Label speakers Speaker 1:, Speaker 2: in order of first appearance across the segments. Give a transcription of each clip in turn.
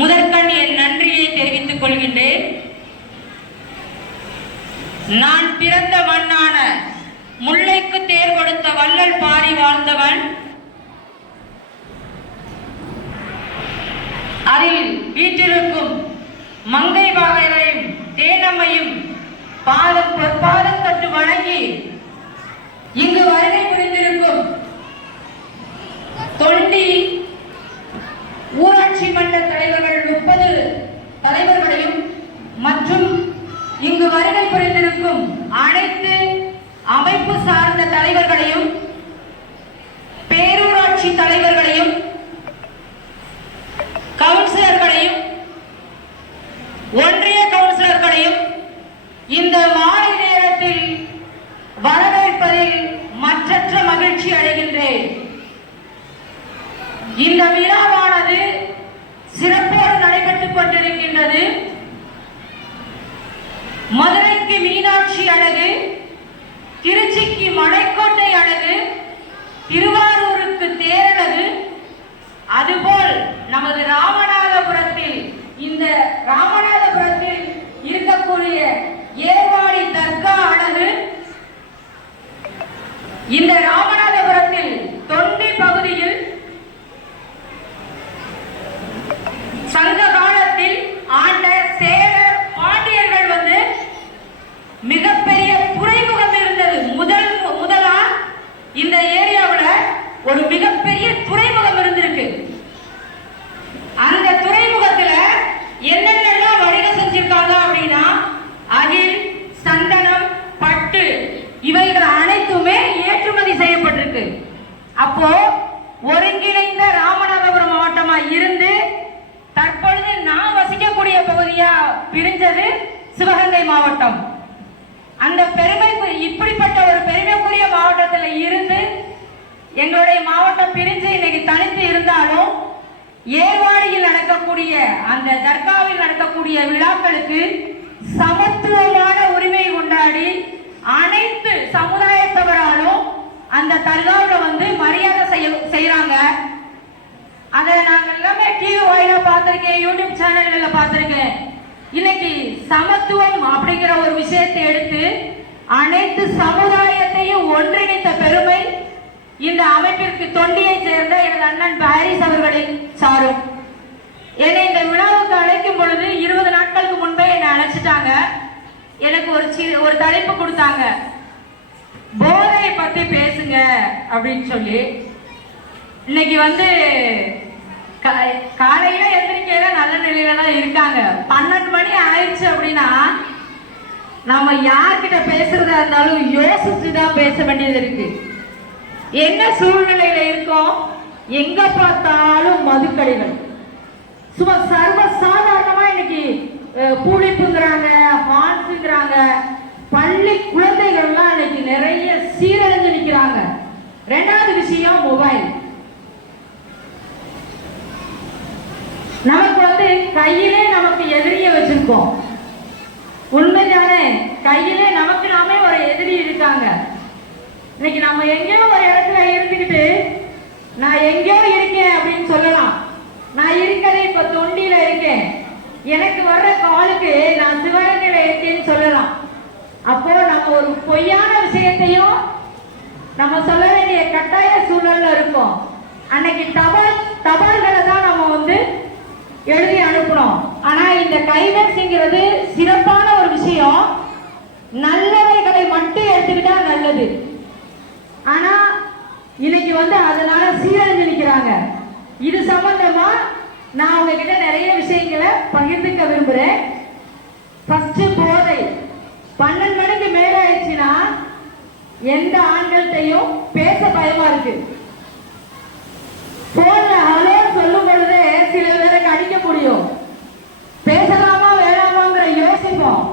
Speaker 1: முதற்கண் என் நன்றியை தெரிவித்துக் கொள்கின்றேன். நான் பிறந்த மண்ணான முல்லைக்கு தேர் கொடுத்த வள்ளல் பாரி வாழ்ந்தவன். அதில் வீற்றிருக்கும் மங்கை பாகரையும் தேனம்மையும் பாதம் பொற்பாதம் தொட்டு வணங்கி இங்கு வருகை புரிந்திருக்கும் தொண்டி ஊராட்சி மன்ற தலைவர்கள் முப்பது தலைவர்களையும் மற்றும் இங்கு வருகை புரிந்திருக்கும் அனைத்து அமைப்பு சார்ந்த தலைவர்களையும் பேரூராட்சி தலைவர்களையும் கவுன்சிலர்களையும் ஒன்றிய கவுன்சிலர்களையும் இந்த மாலை நேரத்தில் வரவேற்பதில் மற்றற்ற மகிழ்ச்சி அடைகின்றேன். இந்த விழாவானது சிறப்போடு நடைபெற்றுக் கொண்டிருக்கின்றது. மதுரைக்கு மீனாட்சி அழகு திருச்சிக்கு மலைக்கோட்டை அழகு திருவாரூருக்கு தேரழகு. அதுபோல் நமது ராமநாதபுரத்தில் இந்த ராமநாத இருக்கக்கூடிய ஏர்வாடி தர்கா அழகு இந்த ராமநாதபுரத்தில் தொண்டி பகுதியில் சங்க காலத்தில் ஆண்ட சேரர் பாண்டியர்கள் வந்து மிகப்பெரிய துறைமுகம் இருந்தது முதல் முதலா இந்த ஏரியாவுல ஒரு மிகப்பெரிய துறைமுகம் இருந்திருக்கு. அந்த துறைமுகத்துல என்னென்னலாம் வணிகம் செஞ்சிருக்காங்க அப்படின்னா அகில் சந்தனம் பட்டு இவைகள் அனைத்துமே ஏற்றுமதி செய்யப்பட்டிருக்கு. அப்போ ஒருங்கிணைந்த ராமநாதபுரம் மாவட்டமா இருந்து தற்பொழுது நான் வசிக்கக்கூடிய பகுதியா பிரிஞ்சது சிவகங்கை மாவட்டம் அந்த பெருமை இப்படிப்பட்ட ஒரு பெருமைக்குரிய மாவட்டத்தில் இருந்து எங்களுடைய மாவட்டம் பிரிஞ்சு இன்னைக்கு தனித்து இருந்தாலும் ஏர்வாடியில் நடக்கக்கூடிய அந்த தர்காவில் நடக்கக்கூடிய விழாக்களுக்கு சமத்துவமான உரிமை கொண்டாடி அனைத்து சமுதாயத்தவராலும் அந்த தர்காவில் வந்து மரியாதை செய்ய செய்யறாங்க அதை நாங்கள் எல்லாமே டிவி வாயில பார்த்துருக்கேன் யூடியூப் சேனல்களில் பார்த்துருக்கேன். இன்னைக்கு சமத்துவம் அப்படிங்கிற ஒரு விஷயத்தை எடுத்து அனைத்து சமுதாயத்தையும் ஒன்று அமைப்பிற்கு தொண்டியை சேர்ந்த எனது அண்ணன் பாரிஸ் அவர்களின் சாரும். என்னை இந்த விழாவுக்கு அழைக்கும் பொழுது இருபது நாட்களுக்கு முன்பே என்னை அழைச்சிட்டாங்க. எனக்கு ஒரு சி ஒரு தலைப்பு கொடுத்தாங்க. போதையை பத்தி பேசுங்க அப்படின்னு சொல்லி. இன்னைக்கு வந்து காலையில எந்திரிக்கையில நல்ல நிலையில தான் இருக்காங்க. பன்னெண்டு மணி ஆயிடுச்சு அப்படின்னா நம்ம யார்கிட்ட பேசுறதா இருந்தாலும் யோசிச்சு தான் பேச வேண்டியது இருக்கு. என்ன சூழ்நிலையில இருக்கோம்? எங்க பார்த்தாலும் மதுக்கடைகள். சும்மா சர்வ சாதாரணமா இன்னைக்கு அஹ், ஹான்ஸுங்கிறாங்க பள்ளி குழந்தைகள்லாம் இன்னைக்கு நிறைய சீரழிஞ்சு நிற்கிறாங்க ரெண்டாவது விஷயம் மொபைல். நமக்கு வந்து கையிலே நமக்கு எதிரிய வச்சிருக்கோம். உண்மைதானே? கையிலே நமக்கு நாமே ஒரு எதிரி இருக்காங்க. இன்னைக்கு நம்ம எங்கேயோ ஒரு இடத்துல இருந்துக்கிட்டு நான் எங்கேயோ இருக்கேன் அப்படின்னு சொல்லலாம். நான் இருக்கிறது இப்ப தொண்டியில இருக்கேன். எனக்கு வர்ற காலுக்கு நான் சிவகங்கையில இருக்கேன்னு சொல்லலாம். அப்போ நம்ம ஒரு பொய்யான விஷயத்தையும் நம்ம சொல்ல வேண்டிய கட்டாய சூழல்ல இருக்கோம். அன்னைக்கு தபால் தபால்களை தான் நம்ம வந்து எழுதி அனுப்பணும் ஆனா இந்த கைவரிசைங்கிறது சிறப்பான ஒரு விஷயம். நல்லவைகளை மட்டும் எடுத்துக்கிட்டா நல்லது. ஆனா இன்னைக்கு வந்து அதனால சீரழிஞ்சு நிக்கிறாங்க. இது சம்பந்தமா நான் உங்ககிட்ட நிறைய விஷயங்களை பகிர்ந்துக்க விரும்புறேன். ஃபர்ஸ்ட் போதை. பன்னெண்டு மணிக்கு மேல ஆயிடுச்சுன்னா எந்த ஆண்கள்கிட்டையும் பேச பயமா இருக்கு. போன்ல ஹலோ சொல்லும் பொழுதே சில பேருக்கு அடிக்க முடியும். பேசலாமா வேணாமாங்கிற யோசிப்போம்.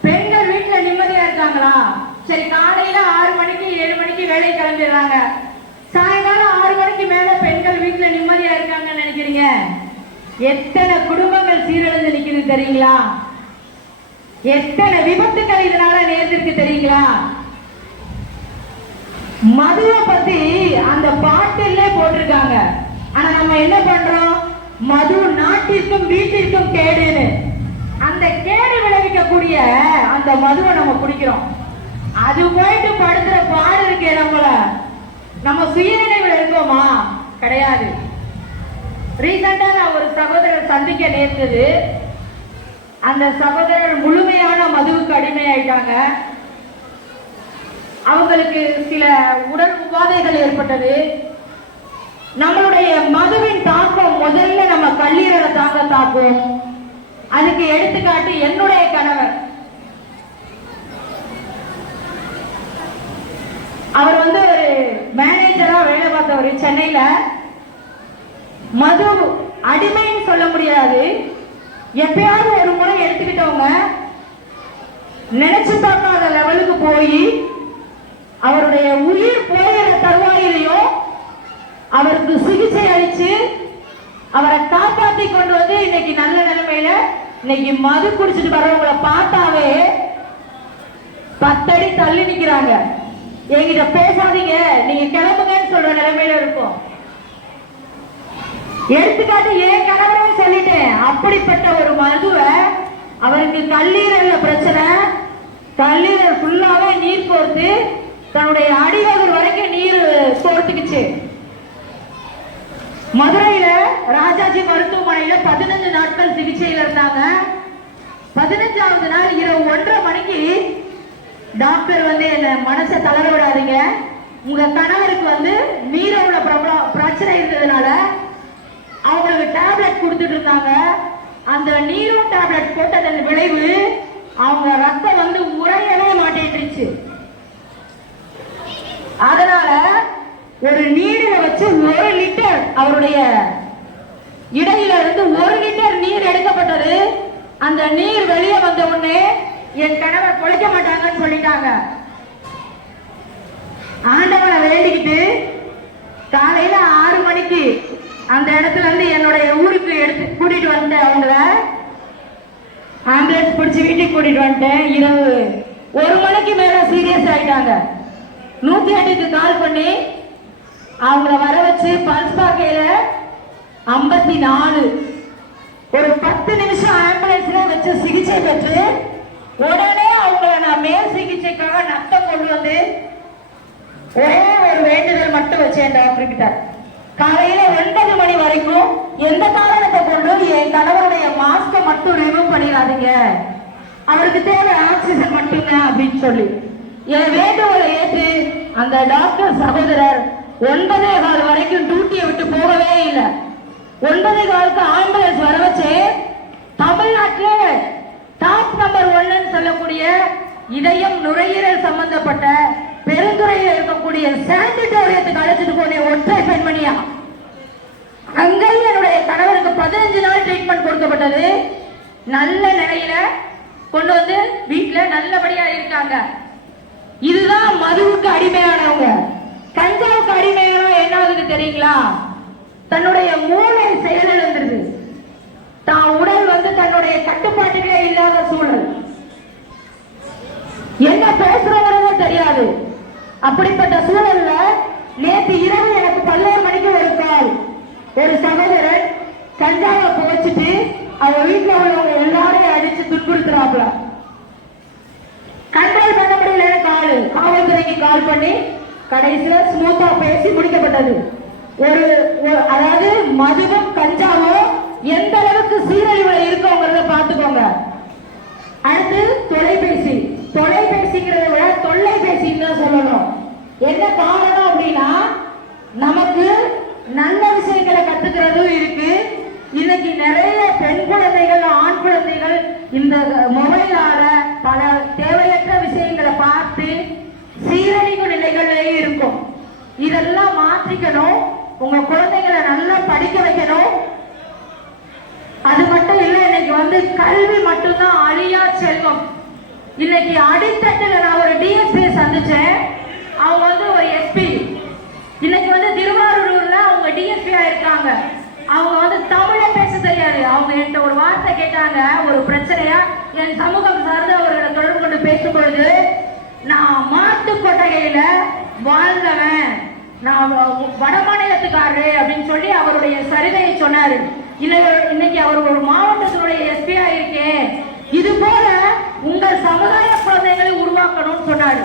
Speaker 1: பெண்கள் வீட்டுல நிம்மதியா இருக்காங்களா? சரி காலை ஏழு மணிக்கு வேலை கிளம்பிடுறாங்க. சாயங்காலம் ஆறு மணிக்கு மேல பெண்கள் வீட்டுல நிம்மதியா இருக்காங்கன்னு நினைக்கிறீங்க? எத்தனை குடும்பங்கள் சீரழிந்து நிக்குது தெரியுங்களா? எத்தனை விபத்துக்கள் இதனால நேர்ந்திருக்கு தெரியுங்களா? மதுவை பத்தி அந்த பாட்டிலே போட்டிருக்காங்க. ஆனா நம்ம என்ன பண்றோம்? மது நாட்டிற்கும் வீட்டிற்கும் கேடுன்னு. அந்த கேடு விளைவிக்கக்கூடிய அந்த மதுவை நம்ம குடிக்கிறோம். அது போயிட்டு படுத்துற பாடு இருக்கே நம்மள. நம்ம சுயநினைவில் இருக்கோமா? கிடையாது. ரீசெண்டா நான் ஒரு சகோதரர் சந்திக்க நேர்ந்தது. அந்த சகோதரர் முழுமையான மதுவுக்கு அடிமையாயிட்டாங்க. அவங்களுக்கு சில உடல் உபாதைகள் ஏற்பட்டது. நம்மளுடைய மதுவின் தாக்கம் முதல்ல நம்ம கல்லீரலை தாங்க தாக்கும். அதுக்கு எடுத்துக்காட்டு என்னுடைய கணவர். அவர் வந்து ஒரு மேனேஜரா வேலை பார்த்தவர் சென்னையில. மது அடிமைன்னு சொல்ல முடியாது. எப்பயாவது ஒரு முறை எடுத்துக்கிட்டவங்க நினைச்சு பார்க்காத லெவலுக்கு போய் அவருடைய உயிர் போகிற தருவாயிலையும் அவருக்கு சிகிச்சை அளிச்சு அவரை காப்பாத்தி கொண்டு வந்து இன்னைக்கு நல்ல நிலைமையில இன்னைக்கு மது குடிச்சிட்டு வரவங்களை பார்த்தாவே பத்தடி தள்ளி நிக்கிறாங்க. என்கிட்ட பேசாதீங்க. நீங்க கிளம்புங்கன்னு சொல்ற நிலைமையில இருக்கும். எடுத்துக்காட்டு ஏன் கணவரே சொல்லிட்டேன். அப்படிப்பட்ட ஒரு மதுவை அவருக்கு கல்லீரல்ல பிரச்சனை கல்லீரல் ஃபுல்லாவே நீர் கோர்த்து தன்னுடைய அடிவகர் வரைக்கும் நீர் கோர்த்துக்குச்சு. மதுரையில ராஜாஜி மருத்துவமனையில பதினஞ்சு நாட்கள் சிகிச்சையில இருந்தாங்க. பதினஞ்சாவது நாள் இரவு ஒன்றரை மணிக்கு டாக்டர் வந்து என்ன மனசை தளர விடாதீங்க. உங்க கணவருக்கு வந்து நீரவுல பிரபலம் பிரச்சனை இருந்ததுனால அவங்களுக்கு டேப்லெட் கொடுத்துட்டு இருந்தாங்க அந்த நீரோ டேப்லெட் போட்டதன் விளைவு அவங்க ரத்தம் வந்து உறையவே மாட்டேன்ருச்சு அதனால ஒரு நீரில வச்சு ஒரு லிட்டர் அவருடைய இடையில இருந்து ஒரு லிட்டர் நீர் எடுக்கப்பட்டது. அந்த நீர் வெளியே வந்த உடனே என் கணவர் பொழைக்க மாட்டாங்கன்னு சொல்லிட்டாங்க. ஆண்டவனை வேண்டிக்கிட்டு காலையில ஆறு மணிக்கு அந்த இடத்துல இருந்து என்னுடைய ஊருக்கு எடுத்து கூட்டிட்டு வந்தேன் அவங்கள ஆம்புலன்ஸ் பிடிச்சி வீட்டுக்கு கூட்டிட்டு வந்துட்டேன். இரவு ஒரு மணிக்கு மேல சீரியஸ் ஆயிட்டாங்க. நூத்தி எட்டுக்கு கால் பண்ணி அவங்கள வர வச்சு பல்ஸ் பாக்கையில ஐம்பத்தி நாலு. ஒரு பத்து நிமிஷம் ஆம்புலன்ஸ்ல வச்சு சிகிச்சை பெற்று உடனே அவங்கள நான் மேல் சிகிச்சைக்காக நத்தம் கொண்டு வந்து ஒரே ஒரு வேண்டுதல் மட்டும் வச்சேன் டாக்டர் கிட்ட. காலையில ஒன்பது மணி வரைக்கும் எந்த காரணத்தை கொண்டும் என் கணவருடைய மாஸ்க மட்டும் ரிமூவ் பண்ணிடாதீங்க. அவருக்கு தேவை ஆக்சிஜன் மட்டும்தான் அப்படின்னு சொல்லி. என் வேண்டுகோளை ஏற்று அந்த டாக்டர் சகோதரர் ஒன்பதே கால் வரைக்கும் டியூட்டியை விட்டு போகவே இல்லை. ஒன்பதே காலுக்கு ஆம்புலன்ஸ் வர வச்சு தமிழ்நாட்டிலே டாப் சொல்லக்கூடிய இதயம் நுரையீரல் சம்பந்தப்பட்ட பெருந்துறையில் இருக்கக்கூடிய சானிட்டோரியத்துக்கு அழைச்சிட்டு போன ஒற்றை பெண்மணியா? அங்கே என்னுடைய கணவருக்கு பதினஞ்சு நாள் ட்ரீட்மெண்ட் கொடுக்கப்பட்டது. நல்ல நிலையில கொண்டு வந்து வீட்டுல நல்லபடியா இருக்காங்க. இதுதான் மதுவுக்கு அடிமையானவங்க. கஞ்சாவுக்கு அடிமையான என்ன ஆகுது தெரியுங்களா? தன்னுடைய மூளை செயலிழந்துருது. தான் உடல் வந்து தன்னுடைய கட்டுப்பாட்டுகளே இல்லாத சூழல். என்ன பேசுறவங்க தெரியாது. அப்படிப்பட்ட சூழல்ல நேற்று இரவு எனக்கு பதினோரு மணிக்கு ஒரு கால் ஒரு சகோதரன் கஞ்சாவை புகைச்சிட்டு அவங்க வீட்டுல உள்ளவங்க எல்லாரையும் அடிச்சு துன்புறுத்துறாப்புல. கண்ட்ரோல் பண்ண முடியல கால் காவல்துறைக்கு கால் பண்ணி கடைசியில ஸ்மூத்தா பேசி முடிக்கப்பட்டது. ஒரு ஒரு- அதாவது மதுவும் கஞ்சாவும் எந்த அளவுக்கு சீரழிவுல இருக்கோங்கிறத பாத்துக்கோங்க அடுத்து தொலைபேசி. தொலைபேசிங்கிறத விட தொல்லைபேசின்னு தான் சொல்லணும். என்ன காரணம் அப்படின்னா நமக்கு நல்ல விஷயங்களை கத்துக்கிறதும் இருக்கு. இன்னைக்கு நிறைய பெண் குழந்தைகள் ஆண் குழந்தைகள் இந்த மொபைலால பல தேவையற்ற விஷயங்களை பார்த்து சீரழிவு நிலைகளிலேயே இருக்கும். இதெல்லாம் மாற்றிக்கணும். உங்க குழந்தைகளை நல்லா படிக்க வைக்கணும். அது மட்டும் இல்லை இன்னைக்கு வந்து கல்வி மட்டும்தான் அழியா செல்வம் இன்னைக்கு அடித்தட்டுல நான் ஒரு டிஎஸ்பி சந்திச்சேன் அவங்க வந்து ஒரு எஸ்பி இன்னைக்கு வந்து திருவாரூர்ல அவங்க டிஎஸ்பியா இருக்காங்க அவங்க வந்து தமிழை பேச தெரியாது. அவங்க என்கிட்ட ஒரு வார்த்தை கேட்டாங்க ஒரு பிரச்சனையா? என் சமூகம் சார்ந்து அவர்களை தொடர்பு கொண்டு பேசும் பொழுது நான் மாட்டு கொட்டகையில வாழ்ந்தவன். நான் வட மாநிலத்துக்காரரு அப்படின்னு சொல்லி அவருடைய சரிதையை சொன்னாரு. இன்னை- இன்னைக்கு அவர் ஒரு மாவட்டத்தினுடைய எஸ்பியா இருக்கேன் இது போல உங்கள் சமுதாய குழந்தைகளை உருவாக்கணும்னு சொன்னாரு.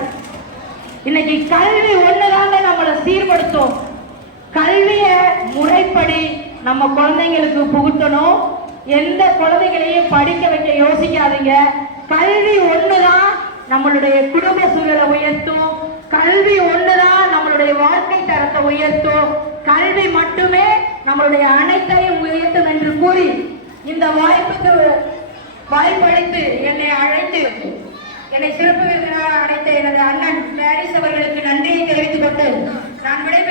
Speaker 1: இன்னைக்கு கல்வி ஒண்ணுதாங்க நம்மளை சீர்படுத்தும். கல்விய முறைப்படி நம்ம குழந்தைங்களுக்கு புகுத்தணும். எந்த குழந்தைகளையும் படிக்க வைக்க யோசிக்காதீங்க. கல்வி ஒண்ணுதான் நம்மளுடைய குடும்ப சூழலை உயர்த்தும். கல்வி ஒண்ணுதான் நம்மளுடைய வாழ்க்கை தரத்தை உயர்த்தும். கல்வி மட்டுமே நம்மளுடைய அனைத்தையும் உயர்த்தும் என்று கூறி இந்த வாய்ப்புக்கு வாய்ப்பளித்து என்னை அழைத்து என்னை சிறப்பு விருந்தினராக அழைத்த எனது அண்ணன் பாரிஸ் அவர்களுக்கு நன்றியை தெரிவித்துக் கொண்டு நான் விடைபெறுகிறேன்.